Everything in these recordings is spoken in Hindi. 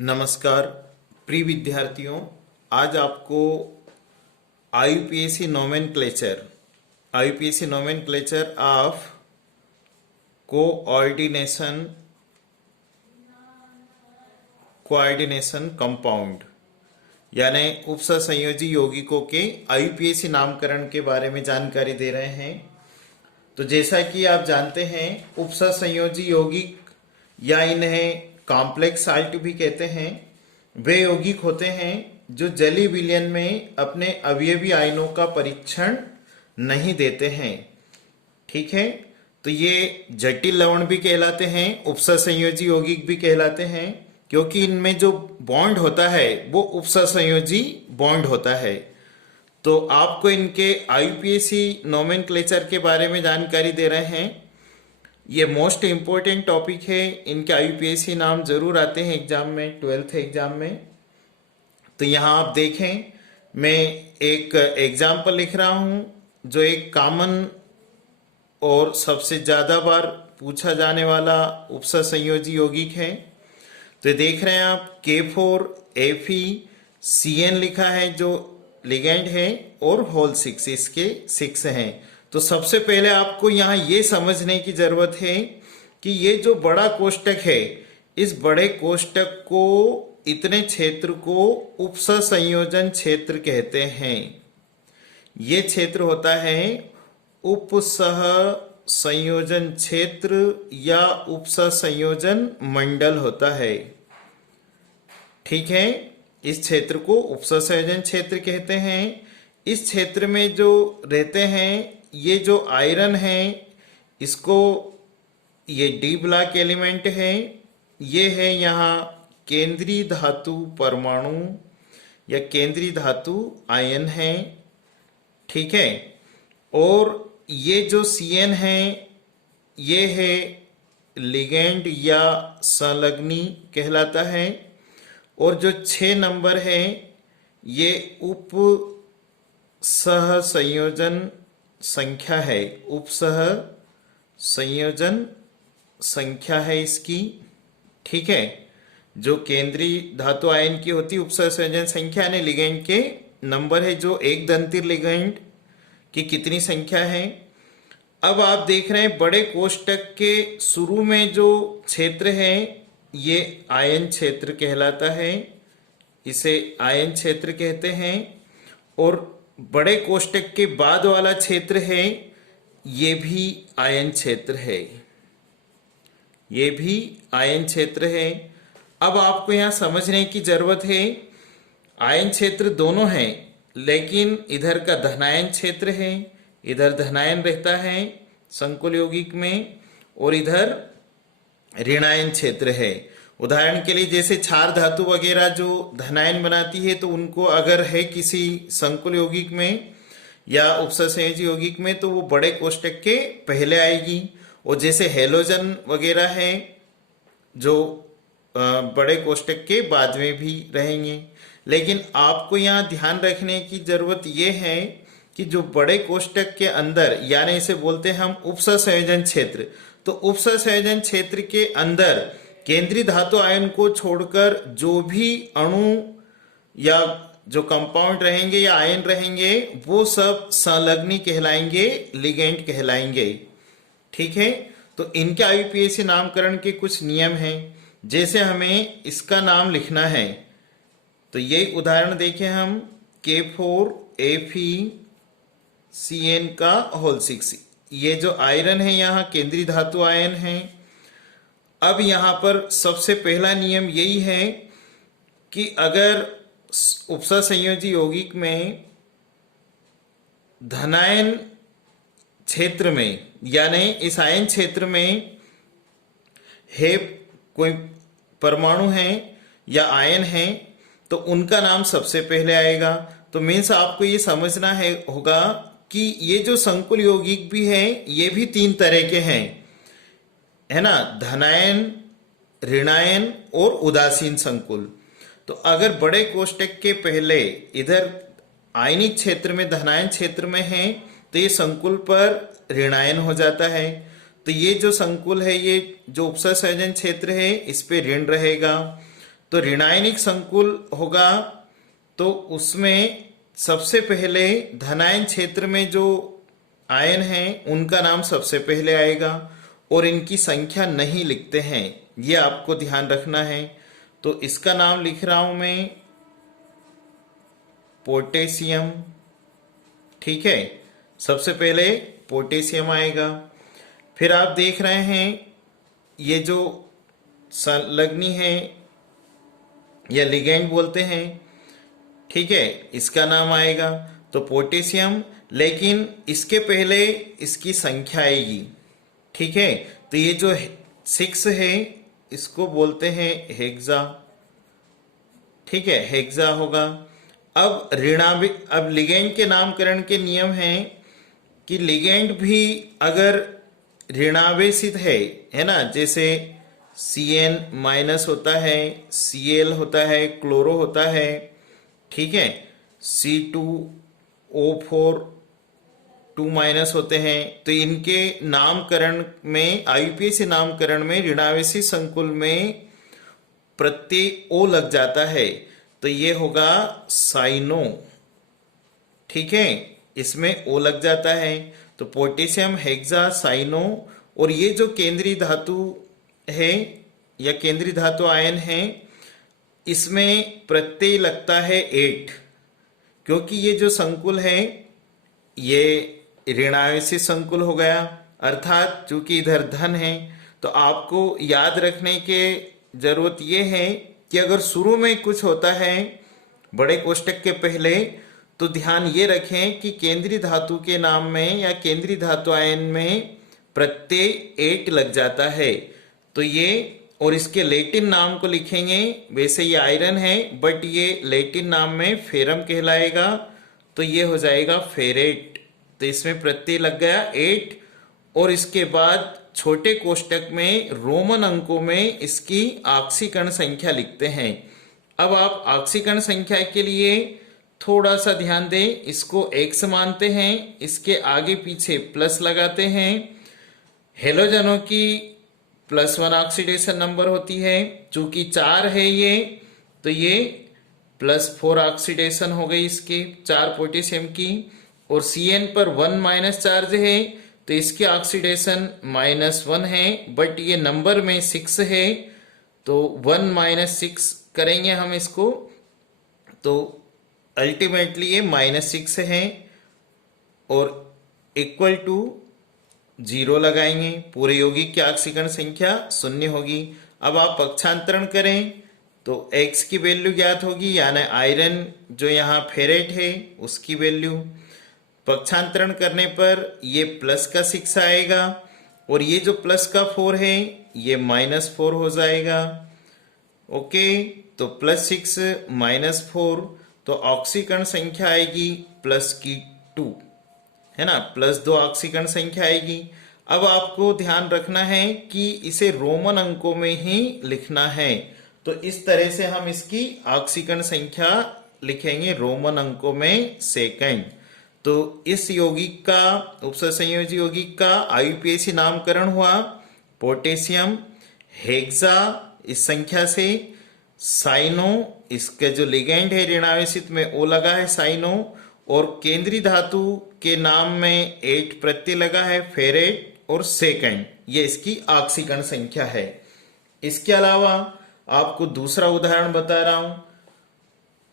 नमस्कार प्रिय विद्यार्थियों। आज आपको IUPAC nomenclature of coordination compound यानी उपसंयोजी यौगिकों के आईयूपीएसी नामकरण के बारे में जानकारी दे रहे हैं। तो जैसा कि आप जानते हैं, उपसंयोजी यौगिक या इन्हें कॉम्प्लेक्स साल्ट भी कहते हैं, वे यौगिक होते हैं जो जलीय विलयन में अपने अवयवी आयनों का परीक्षण नहीं देते हैं। ठीक है, तो ये जटिल लवण भी कहलाते हैं, उपसंयोजी यौगिक भी कहलाते हैं, क्योंकि इनमें जो बॉन्ड होता है वो उपसंयोजी बॉन्ड होता है। तो आपको इनके आईयूपीएसी नोमेनक्लेचर के बारे में जानकारी दे रहे हैं। ये मोस्ट इम्पोर्टेंट टॉपिक है, इनके आईयूपीएसी नाम जरूर आते हैं एग्जाम में, 12th एग्जाम में। तो यहाँ आप देखें, मैं एक एग्जाम्पल लिख रहा हूँ जो एक कॉमन और सबसे ज़्यादा बार पूछा जाने वाला उपसंयोजी यौगिक है। तो ये देख रहे हैं आप, K4FeCN लिखा है जो लिगेंड है, और होल 6 इसके 6 हैं। तो सबसे पहले आपको यहाँ ये समझने की जरूरत है कि ये जो बड़ा कोष्टक है, इस बड़े कोष्टक को, इतने क्षेत्र को उपसंयोजन क्षेत्र कहते हैं। ये क्षेत्र होता है उपसंयोजन क्षेत्र या उपसंयोजन मंडल होता है। ठीक है, इस क्षेत्र को उपसंयोजन क्षेत्र कहते हैं। इस क्षेत्र में जो रहते हैं, ये जो आयरन है, इसको, ये डी ब्लॉक एलिमेंट है, ये है यहाँ केंद्रीय धातु परमाणु या केंद्रीय धातु आयन है। ठीक है, और ये जो CN है, ये है लिगेंड या संलग्नी कहलाता है। और जो 6 नंबर है, ये उप सहसंयोजन संख्या है, उपसंयोजन संख्या है इसकी। ठीक है, जो केंद्रीय धातु आयन की होती है उपसंयोजन संख्या ने लिगेंड के नंबर है, जो एक दंतिर लिगेंड की कितनी संख्या है। अब आप देख रहे हैं, बड़े कोष्टक के शुरू में जो क्षेत्र है, ये आयन क्षेत्र कहलाता है, इसे आयन क्षेत्र कहते हैं। और बड़े कोष्टक के बाद वाला क्षेत्र है, ये भी आयन क्षेत्र है, ये भी आयन क्षेत्र है। अब आपको यहाँ समझने की जरूरत है, आयन क्षेत्र दोनों हैं, लेकिन इधर का धनायन क्षेत्र है, इधर धनायन रहता है संकुल यौगिक में, और इधर ऋणायन क्षेत्र है। उदाहरण के लिए जैसे क्षार धातु वगैरह जो धनायन बनाती है, तो उनको अगर है किसी संकुल यौगिक में या उपसंयोजी यौगिक में, तो वो बड़े कोष्टक के पहले आएगी। और जैसे हेलोजन वगैरह है, जो बड़े कोष्टक के बाद में भी रहेंगे। लेकिन आपको यहाँ ध्यान रखने की जरूरत ये है कि जो बड़े कोष्टक के अंदर, यानी इसे बोलते हैं हम उपसंयोजन क्षेत्र, तो उपसंयोजन क्षेत्र के अंदर केंद्रीय धातु आयन को छोड़कर जो भी अणु या जो कंपाउंड रहेंगे या आयन रहेंगे, वो सब संलग्नी कहलाएंगे, लिगेंड कहलाएंगे। ठीक है, तो इनके आईयूपीएसी नामकरण के कुछ नियम हैं। जैसे हमें इसका नाम लिखना है, तो यही उदाहरण देखें हम, K4FeCN का होल 6, ये जो आयरन है यहाँ केंद्रीय धातु आयन है। अब यहाँ पर सबसे पहला नियम यही है कि अगर उपसंयोजी यौगिक में धनायन क्षेत्र में, यानी इस आयन क्षेत्र में है कोई परमाणु है या आयन है, तो उनका नाम सबसे पहले आएगा। तो मीन्स आपको ये समझना है होगा कि ये जो संकुल यौगिक भी है, ये भी 3 तरह के हैं, है ना, धनायन, ऋणायन और उदासीन संकुल। तो अगर बड़े कोष्टक के पहले इधर आयनिक क्षेत्र में, धनायन क्षेत्र में है, तो ये संकुल पर ऋणायन हो जाता है। तो ये जो संकुल है, ये जो उपसंयोजन क्षेत्र है, इस पे ऋण रहेगा। तो ऋणायनिक संकुल होगा तो उसमें सबसे पहले धनायन क्षेत्र में जो आयन हैं उनका नाम सबसे पहले आएगा और इनकी संख्या नहीं लिखते हैं, ये आपको ध्यान रखना है। तो इसका नाम लिख रहा हूं मैं पोटेशियम, ठीक है। सबसे पहले पोटेशियम आएगा। फिर आप देख रहे हैं ये जो संलग्नी है या लिगेंड बोलते हैं, ठीक है, इसका नाम आएगा तो पोटेशियम, लेकिन इसके पहले इसकी संख्या आएगी, ठीक है। तो ये जो 6 है इसको बोलते हैं हेक्सा, ठीक है, हेक्सा होगा। अब अब लिगेंड के नामकरण के नियम हैं कि लिगेंड भी अगर ऋणावेशित है ना, जैसे Cn माइनस होता है, Cl होता है, क्लोरो होता है, ठीक है, C2O4 2 माइनस होते हैं, तो इनके नामकरण में आईयूपीएसी नामकरण में ऋणावेशी संकुल में प्रत्यय ओ लग जाता है, तो ये होगा साइनो, ठीक है, इसमें ओ लग जाता है। तो पोटेशियम हेक्सा साइनो, और ये जो केंद्रीय धातु है या केंद्रीय धातु आयन है इसमें प्रत्यय लगता है 8, क्योंकि ये जो संकुल है ये ऋणावेशी संकुल हो गया, अर्थात चूंकि इधर धन है। तो आपको याद रखने के जरूरत ये है कि अगर शुरू में कुछ होता है बड़े कोष्टक के पहले, तो ध्यान ये रखें कि केंद्रीय धातु के नाम में या केंद्रीय धातु आयन में प्रत्यय 8 लग जाता है, तो ये, और इसके लैटिन नाम को लिखेंगे, वैसे ये आयरन है बट ये लैटिन नाम में फेरम कहलाएगा, तो ये हो जाएगा फेरेट। तो इसमें प्रत्यय लग गया 8, और इसके बाद छोटे कोष्टक में रोमन अंकों में इसकी ऑक्सीकरण संख्या लिखते हैं। अब आप ऑक्सीकरण संख्या के लिए थोड़ा सा ध्यान दें, इसको x मानते हैं, इसके आगे पीछे प्लस लगाते हैं। हेलोजनों की +1 ऑक्सीडेशन नंबर होती है, चूंकि 4 है ये, तो ये +4 ऑक्सीडेशन हो गई इसके 4 पोटेशियम की, और Cn पर 1 माइनस चार्ज है तो इसकी ऑक्सीडेशन -1 है, बट ये नंबर में 6 है तो 1 - 6 करेंगे हम इसको, तो अल्टीमेटली ये -6 है और इक्वल टू 0 लगाएंगे, पूरे यौगिक की ऑक्सीकरण संख्या 0 होगी। अब आप पक्षांतरण करें तो x की वैल्यू ज्ञात होगी, यानी आयरन जो यहाँ फेरेट है उसकी वैल्यू। पक्षांतरण करने पर ये प्लस का 6 आएगा और ये जो प्लस का 4 है ये -4 हो जाएगा। ओके, तो +6 -4, तो ऑक्सीकरण संख्या आएगी +2, है ना, +2 ऑक्सीकरण संख्या आएगी। अब आपको ध्यान रखना है कि इसे रोमन अंकों में ही लिखना है, तो इस तरह से हम इसकी ऑक्सीकरण संख्या लिखेंगे रोमन अंकों में सेकंड। तो इस यौगिक का, उपसर्ग संयोजी यौगिक का आईयूपीएसी नामकरण हुआ पोटेशियम हेक्सा इस संख्या से, साइनो इसका जो लिगेंड है ऋणावेशित में ओ लगा है साइनो, और केंद्रीय धातु के नाम में 8 प्रत्यय लगा है फेरेट, और सेकंड ये इसकी ऑक्सीकरण संख्या है। इसके अलावा आपको दूसरा उदाहरण बता रहा हूं,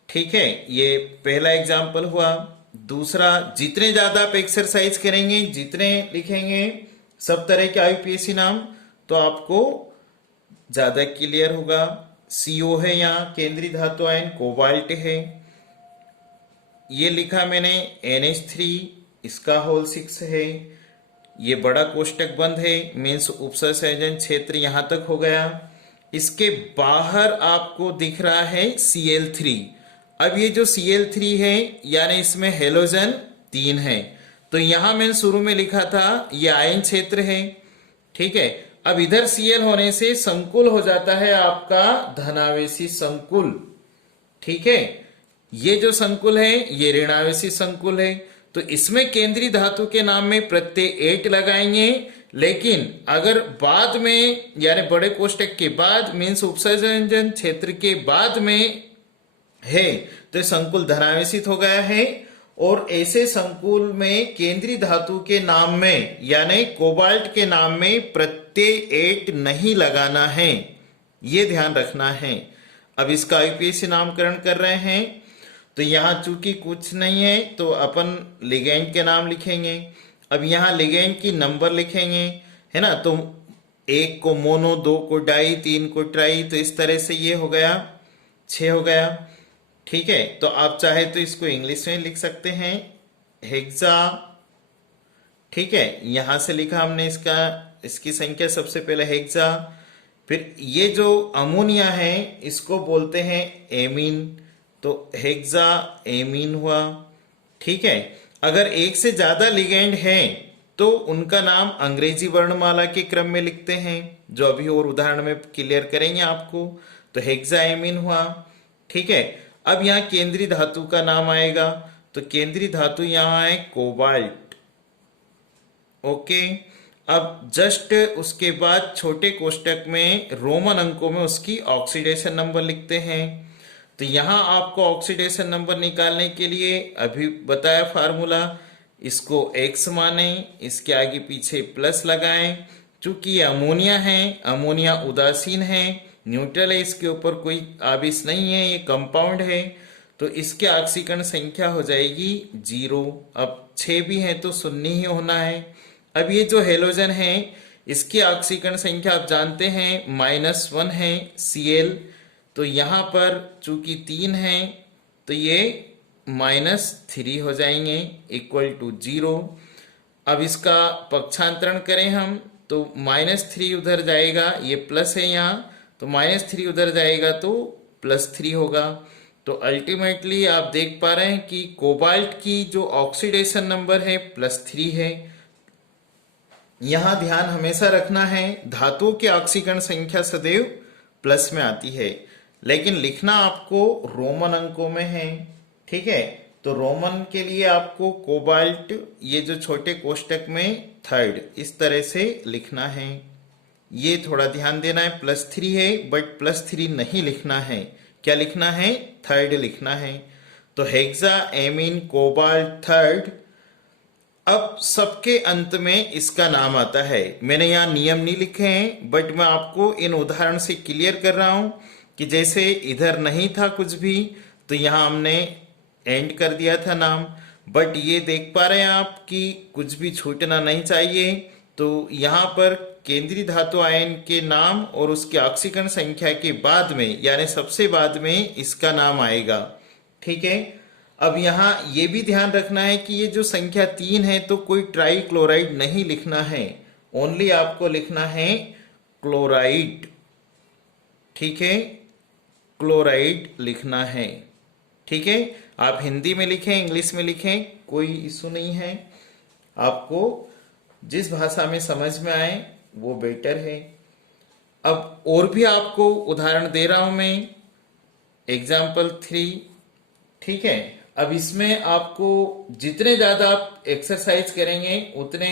ठीक है, ये पहला एग्जाम्पल हुआ। दूसरा, जितने ज्यादा आप एक्सरसाइज करेंगे, जितने लिखेंगे सब तरह के आईयूपीएसी नाम, तो आपको ज्यादा क्लियर होगा। CO है यहाँ केंद्रीय धातु आयन, कोबाल्ट है, ये लिखा मैंने NH3, इसका होल 6 है, ये बड़ा कोष्टक बंद है, मीन्स उपसर्ग संयोजन क्षेत्र यहां तक हो गया। इसके बाहर आपको दिख रहा है Cl3। अब ये जो Cl3 है यानी इसमें हेलोजन 3 है, तो यहां मैंने शुरू में लिखा था ये आयन क्षेत्र है, ठीक है। अब इधर Cl होने से संकुल हो जाता है आपका धनावेशी संकुल, ठीक है। ये जो संकुल है ये ऋणावेशी संकुल है, तो इसमें केंद्रीय धातु के नाम में प्रत्यय 8 लगाएंगे, लेकिन अगर बाद में यानी बड़े कोष्टक के बाद मीन्स उपसर्जन क्षेत्र के बाद में है तो संकुल धनावेशित हो गया है। और ऐसे संकुल में केंद्रीय धातु के नाम में यानी कोबाल्ट के नाम में प्रत्यय एट नहीं लगाना है, ये ध्यान रखना है। अब इसका यूपीएससी नामकरण कर रहे हैं तो यहाँ चूंकि कुछ नहीं है तो अपन लिगेंड के नाम लिखेंगे। अब यहाँ लिगेंड की नंबर लिखेंगे, है ना, तो 1 को मोनो, 2 को डाई, 3 को ट्राई, तो इस तरह से ये हो गया 6 हो गया। ठीक है, तो आप चाहे तो इसको इंग्लिश में लिख सकते हैं हेक्सा। ठीक है, यहां से लिखा हमने इसकी संख्या सबसे पहले हेक्सा। फिर ये जो अमोनिया है इसको बोलते हैं एमीन, तो हेक्सा एमीन हुआ। ठीक है, अगर एक से ज्यादा लिगेंड है तो उनका नाम अंग्रेजी वर्णमाला के क्रम में लिखते हैं, जो अभी और उदाहरण में क्लियर करेंगे आपको। तो हेक्सा एमीन हुआ। ठीक है, अब यहाँ केंद्रीय धातु का नाम आएगा, तो केंद्रीय धातु यहाँ है कोबाल्ट। ओके, अब जस्ट उसके बाद छोटे कोष्टक में रोमन अंकों में उसकी ऑक्सीडेशन नंबर लिखते हैं। तो यहाँ आपको ऑक्सीडेशन नंबर निकालने के लिए अभी बताया फार्मूला, इसको x माने, इसके आगे पीछे प्लस लगाएं। चूंकि ये अमोनिया है, अमोनिया उदासीन है, न्यूट्रल है, इसके ऊपर कोई आवेश नहीं है, ये कंपाउंड है, तो इसके ऑक्सीकरण संख्या हो जाएगी 0। अब 6 भी है तो 0 ही होना है। अब ये जो हेलोजन है इसकी ऑक्सीकरण संख्या आप जानते हैं -1 है Cl, तो यहाँ पर चूंकि 3 है तो ये -3 हो जाएंगे इक्वल टू 0। अब इसका पक्षांतरण करें हम तो -3 उधर जाएगा, ये प्लस है यहाँ, तो -3 उधर जाएगा तो +3 होगा। तो अल्टीमेटली आप देख पा रहे हैं कि कोबाल्ट की जो ऑक्सीडेशन नंबर है +3 है। यहां ध्यान हमेशा रखना है धातुओं की ऑक्सीकरण संख्या सदैव प्लस में आती है, लेकिन लिखना आपको रोमन अंकों में है। ठीक है, तो रोमन के लिए आपको कोबाल्ट ये जो छोटे कोष्टक में 3rd इस तरह से लिखना है। ये थोड़ा ध्यान देना है, +3 है बट +3 नहीं लिखना है, क्या लिखना है 3rd लिखना है। तो हेक्सा एमीन कोबाल्ट 3rd। अब सबके अंत में इसका नाम आता है। मैंने यहाँ नियम नहीं लिखे हैं बट मैं आपको इन उदाहरण से क्लियर कर रहा हूं कि जैसे इधर नहीं था कुछ भी तो यहाँ हमने एंड कर दिया था नाम, बट ये देख पा रहे हैं आप कि कुछ भी छूटना नहीं चाहिए। तो यहाँ पर केंद्रीय धातु आयन के नाम और उसकी ऑक्सीकरण संख्या के बाद में यानी सबसे बाद में इसका नाम आएगा। ठीक है, अब यहाँ ये भी ध्यान रखना है कि ये जो संख्या 3 है तो कोई ट्राई क्लोराइड नहीं लिखना है, ओनली आपको लिखना है क्लोराइड। ठीक है, क्लोराइड लिखना है। ठीक है, आप हिंदी में लिखें इंग्लिश में लिखें कोई इशू नहीं है, आपको जिस भाषा में समझ में आए वो बेटर है। अब और भी आपको उदाहरण दे रहा हूं मैं, एग्जाम्पल 3। ठीक है, अब इसमें आपको जितने ज्यादा आप एक्सरसाइज करेंगे उतने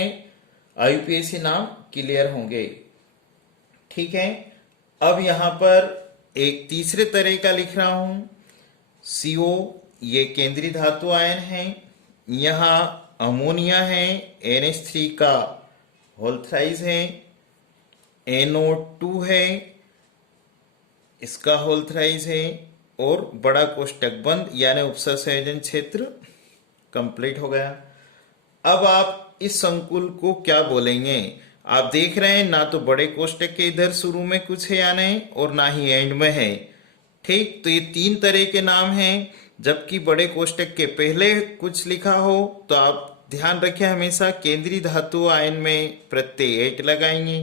आईयूपीएसी नाम क्लियर होंगे। ठीक है, अब यहां पर एक तीसरे तरह का लिख रहा हूं, CO ये केंद्रीय धातु आयन है, यहां अमोनिया है, NH3 का होल थ्राइस है, NO2 है, इसका होल थ्राइस है, और बड़ा कोष्टक बंद यानी उपसंयोजन क्षेत्र कंप्लीट हो गया। अब आप इस संकुल को क्या बोलेंगे, आप देख रहे हैं ना तो बड़े कोष्टक के इधर शुरू में कुछ है या नहीं और ना ही एंड में है। ठीक, तो ये 3 तरह के नाम हैं, जबकि बड़े कोष्टक के पहले कुछ लिखा हो तो आप ध्यान रखें हमेशा केंद्रीय धातु आयन में प्रत्यय 8 लगाएंगे।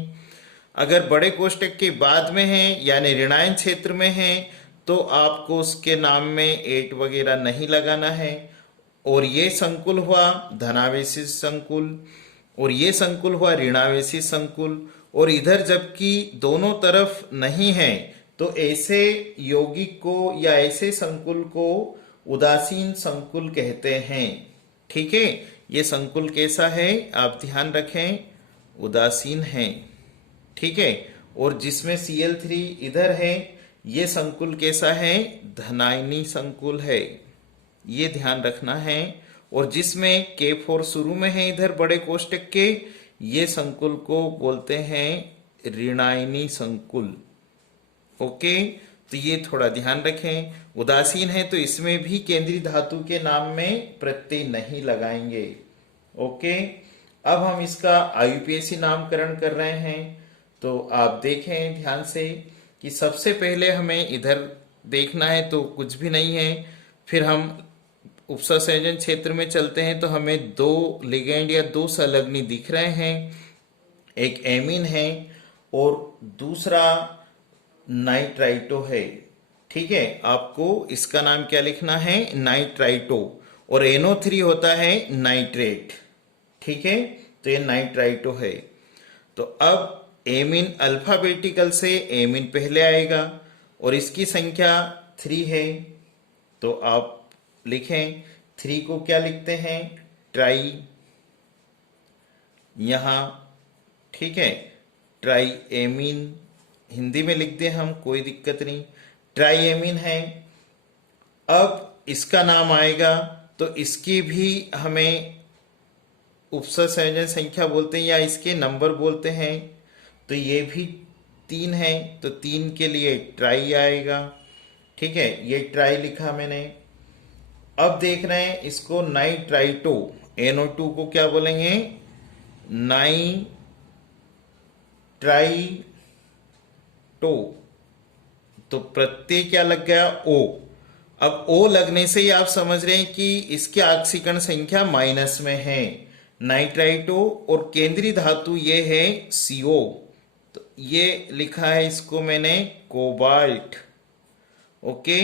अगर बड़े कोष्टक के बाद में है यानी ऋणायन क्षेत्र में है तो आपको उसके नाम में 8 वगैरह नहीं लगाना है। और ये संकुल हुआ धनावेशी संकुल और ये संकुल हुआ ऋणावेशी संकुल, और इधर जबकि दोनों तरफ नहीं है तो ऐसे यौगिक को या ऐसे संकुल को उदासीन संकुल कहते हैं। ठीक है, ये संकुल कैसा है आप ध्यान रखें, उदासीन है, ठीक है। और जिसमें Cl3 इधर है, ये संकुल कैसा है, धनायनी संकुल है, ये ध्यान रखना है। और जिसमें K4 शुरू में है इधर बड़े कोष्टक के, ये संकुल को बोलते हैं ऋणायनी संकुल। ओके, तो ये थोड़ा ध्यान रखें। उदासीन है तो इसमें भी केंद्रीय धातु के नाम में प्रत्यय नहीं लगाएंगे। ओके, अब हम इसका आईयूपीएसी नामकरण कर रहे हैं। तो आप देखें ध्यान से कि सबसे पहले हमें इधर देखना है तो कुछ भी नहीं है। फिर हम उपसंयोजन क्षेत्र में चलते हैं तो हमें दो लिगेंड या दो संलग्नी दिख रहे हैं, एक एमीन है और दूसरा नाइट्राइटो है, ठीक है। आपको इसका नाम क्या लिखना है, नाइट्राइटो, और NO3 होता है नाइट्रेट, ठीक है। तो ये नाइट्राइटो है। तो अब एमीन अल्फाबेटिकल से एमीन पहले आएगा और इसकी संख्या 3 है। तो आप लिखें 3 को क्या लिखते हैं, ट्राई, यहां, ठीक है, ट्राई एमीन हिंदी में लिख दें हम, कोई दिक्कत नहीं, ट्राई एमीन है। अब इसका नाम आएगा तो इसकी भी हमें उपसंयोजन संख्या बोलते हैं या इसके नंबर बोलते हैं। तो ये भी 3 है, तो 3 के लिए ट्राई आएगा, ठीक है, ये ट्राई लिखा मैंने। अब देख रहे हैं इसको नाइट्राइटो, NO2 को क्या बोलेंगे, नाइट्राइटो। तो प्रत्यय क्या लग गया, O। अब O लगने से ही आप समझ रहे हैं कि इसकी ऑक्सीकरण संख्या माइनस में है, नाइट्राइटो, और केंद्रीय धातु ये है CO। तो ये लिखा है इसको मैंने कोबाल्ट। ओके,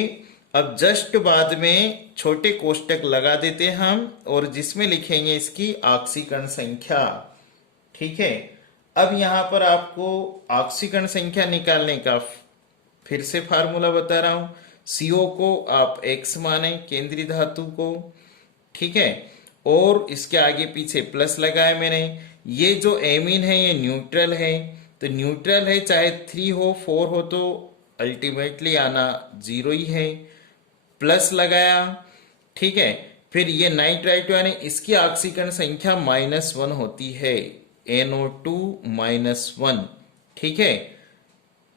अब जस्ट बाद में छोटे कोष्टक लगा देते हैं हम और जिसमें लिखेंगे इसकी ऑक्सीकरण संख्या, ठीक है। अब यहां पर आपको ऑक्सीकरण संख्या निकालने का फिर से फार्मूला बता रहा हूं। CO को आप X माने, केंद्रीय धातु को, ठीक है, और इसके आगे पीछे प्लस लगाया मैंने। ये जो एमीन है ये न्यूट्रल है, तो न्यूट्रल है, चाहे 3 हो 4 हो तो अल्टीमेटली आना 0 ही है, प्लस लगाया, ठीक है। फिर ये नाइट्राइटो यानी इसकी ऑक्सीकरण संख्या -1 होती है, NO2 -1, ठीक है।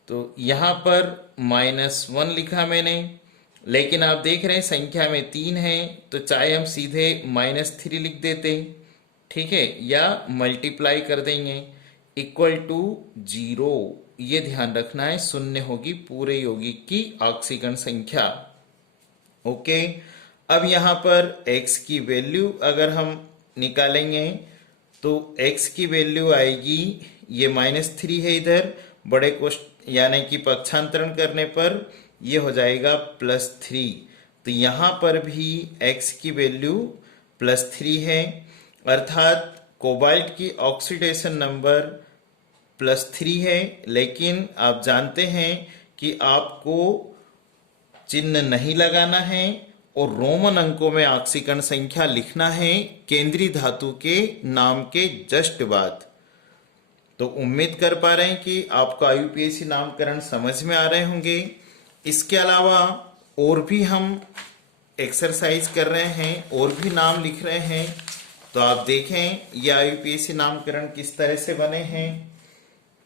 तो यहां पर -1 लिखा मैंने, लेकिन आप देख रहे हैं संख्या में 3 है, तो चाहे हम सीधे -3 लिख देते, ठीक है, या मल्टीप्लाई कर देंगे इक्वल टू 0। ये ध्यान रखना है, शून्य होगी पूरे यौगिक की ऑक्सीकरण संख्या। ओके, अब यहां पर x की वैल्यू अगर हम निकालेंगे तो x की वैल्यू आएगी, ये -3 है इधर, बड़े कोष्ट यानी कि पक्षांतरण करने पर ये हो जाएगा +3। तो यहां पर भी x की वैल्यू +3 है, अर्थात कोबाल्ट की ऑक्सीडेशन नंबर +3 है। लेकिन आप जानते हैं कि आपको चिन्ह नहीं लगाना है और रोमन अंकों में ऑक्सीकरण संख्या लिखना है केंद्रीय धातु के नाम के जस्ट बाद। तो उम्मीद कर पा रहे हैं कि आपको आईयूपीएसी नामकरण समझ में आ रहे होंगे। इसके अलावा और भी हम एक्सरसाइज कर रहे हैं और भी नाम लिख रहे हैं, तो आप देखें ये आईयूपीएसी नामकरण किस तरह से बने हैं,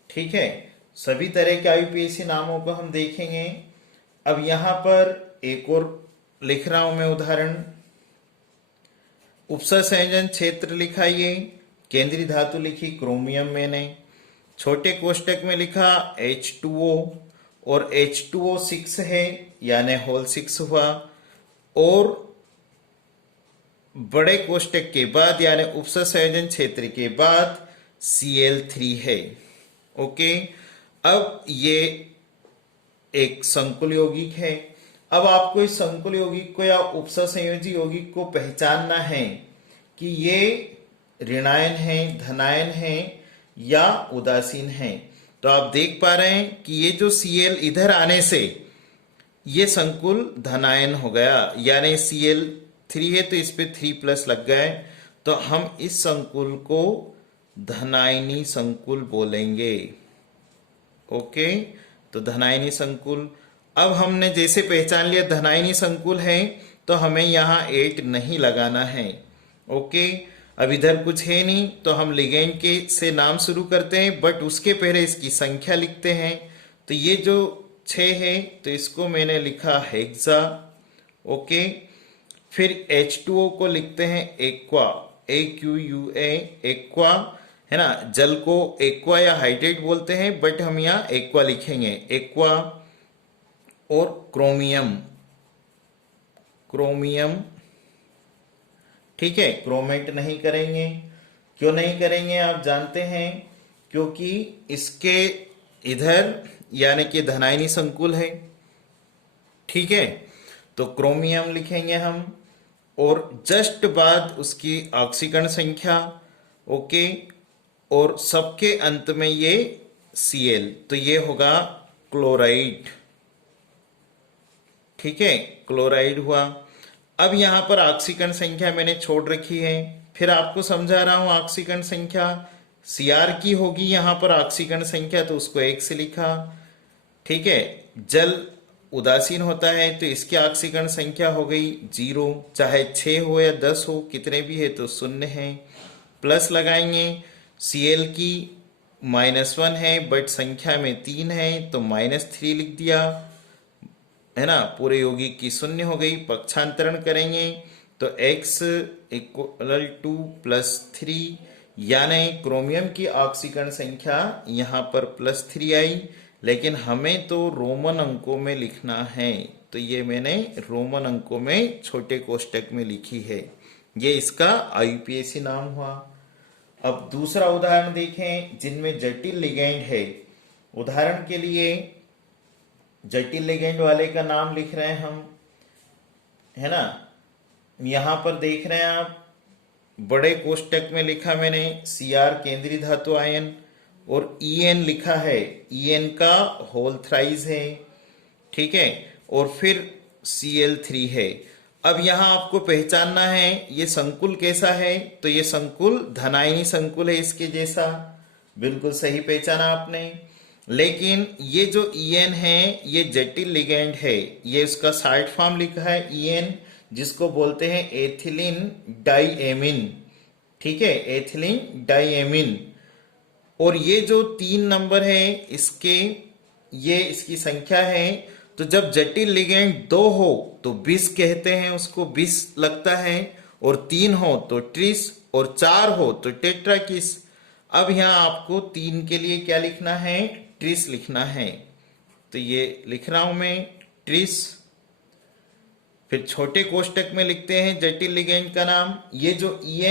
ठीक है। सभी तरह के आईयूपीएसी नामों को हम देखेंगे। अब यहां पर एक और लिख रहा हूं मैं उदाहरण, उपसंयोजन क्षेत्र लिखा, ये केंद्रीय धातु लिखी क्रोमियम मैंने, छोटे कोष्टक में लिखा H2O और H2O 6 है यानी होल 6 हुआ, और बड़े कोष्टक के बाद यानी उपसंयोजन क्षेत्र के बाद Cl3 है। ओके, अब ये एक संकुल यौगिक है। अब आपको इस संकुल यौगिक को या उपसंयोजी यौगिक को पहचानना है कि ये ऋणायन है, धनायन है या उदासीन है। तो आप देख पा रहे हैं कि ये जो Cl इधर आने से ये संकुल धनायन हो गया, यानी Cl3 है तो इस पे 3+ लग गए। तो हम इस संकुल को धनायनी संकुल बोलेंगे। ओके, तो धनायनी संकुल। अब हमने जैसे पहचान लिया धनायनी संकुल है, तो हमें यहाँ 8 नहीं लगाना है। ओके, अब इधर कुछ है नहीं, तो हम लिगेंड के से नाम शुरू करते हैं, बट उसके पहले इसकी संख्या लिखते हैं। तो ये जो 6 है, तो इसको मैंने लिखा हेक्सा। ओके, फिर H2O को लिखते हैं एक्वा, AQUA, एक्वा, है ना। जल को एक्वा या हाइड्रेट बोलते हैं, बट हम यहाँ एक्वा लिखेंगे, एक्वा। और क्रोमियम, क्रोमियम, ठीक है, क्रोमेट नहीं करेंगे। क्यों नहीं करेंगे आप जानते हैं, क्योंकि इसके इधर यानी कि धनायनी संकुल है, ठीक है। तो क्रोमियम लिखेंगे हम, और जस्ट बाद उसकी ऑक्सीकरण संख्या। ओके, और सबके अंत में ये Cl, तो ये होगा क्लोराइड, ठीक है, क्लोराइड हुआ। अब यहां पर ऑक्सीकरण संख्या मैंने छोड़ रखी है, फिर आपको समझा रहा हूं। ऑक्सीकरण संख्या Cr की होगी यहां पर ऑक्सीकरण संख्या, तो उसको 1 से लिखा, ठीक है। जल उदासीन होता है, तो इसकी ऑक्सीकरण संख्या हो गई 0, चाहे 6 हो या 10 हो, कितने भी है तो 0 है। प्लस लगाएंगे, Cl की -1 है, बट संख्या में 3 है, तो -3 लिख दिया, है ना। पूरे यौगिक की 0 हो गई। पक्षांतरण करेंगे तो x इक्वल टू +3, यानी क्रोमियम की ऑक्सीकरण संख्या यहाँ पर +3 आई, लेकिन हमें तो रोमन अंकों में लिखना है, तो ये मैंने रोमन अंकों में छोटे कोष्टक में लिखी है। ये इसका IUPAC नाम हुआ। अब दूसरा उदाहरण देखें जिनमें जटिल लिगेंड है। उदाहरण के लिए जटिल लिगेंड वाले का नाम लिख रहे हैं हम, है ना। यहां पर देख रहे हैं आप, बड़े कोष्टक में लिखा मैंने Cr केंद्रीय धातु आयन, और En लिखा है, En का होल थ्राइस है, ठीक है, और फिर Cl3 है। अब यहां आपको पहचानना है ये संकुल कैसा है, तो ये संकुल धनायनी संकुल है, इसके जैसा। बिल्कुल सही पहचाना आपने। लेकिन ये जो En है ये जटिल लिगेंड है, ये उसका शॉर्ट फॉर्म लिखा है En, जिसको बोलते हैं एथिलीन डाइएमिन, ठीक है, एथिलीन डाइएमिन। और ये जो 3 नंबर है इसके, ये इसकी संख्या है। तो जब जटिल लिगेंड 2 हो तो बिस कहते हैं उसको, बिस लगता है, और 3 हो तो ट्रिस, और 4 हो तो टेट्राकिस। अब यहां आपको 3 के लिए क्या लिखना है, ट्रिस लिखना है, तो ये लिख रहा हूं मैं, ट्रिस। फिर छोटे कोष्टक में लिखते हैं जटिल लिगेंड का नाम। ये जो En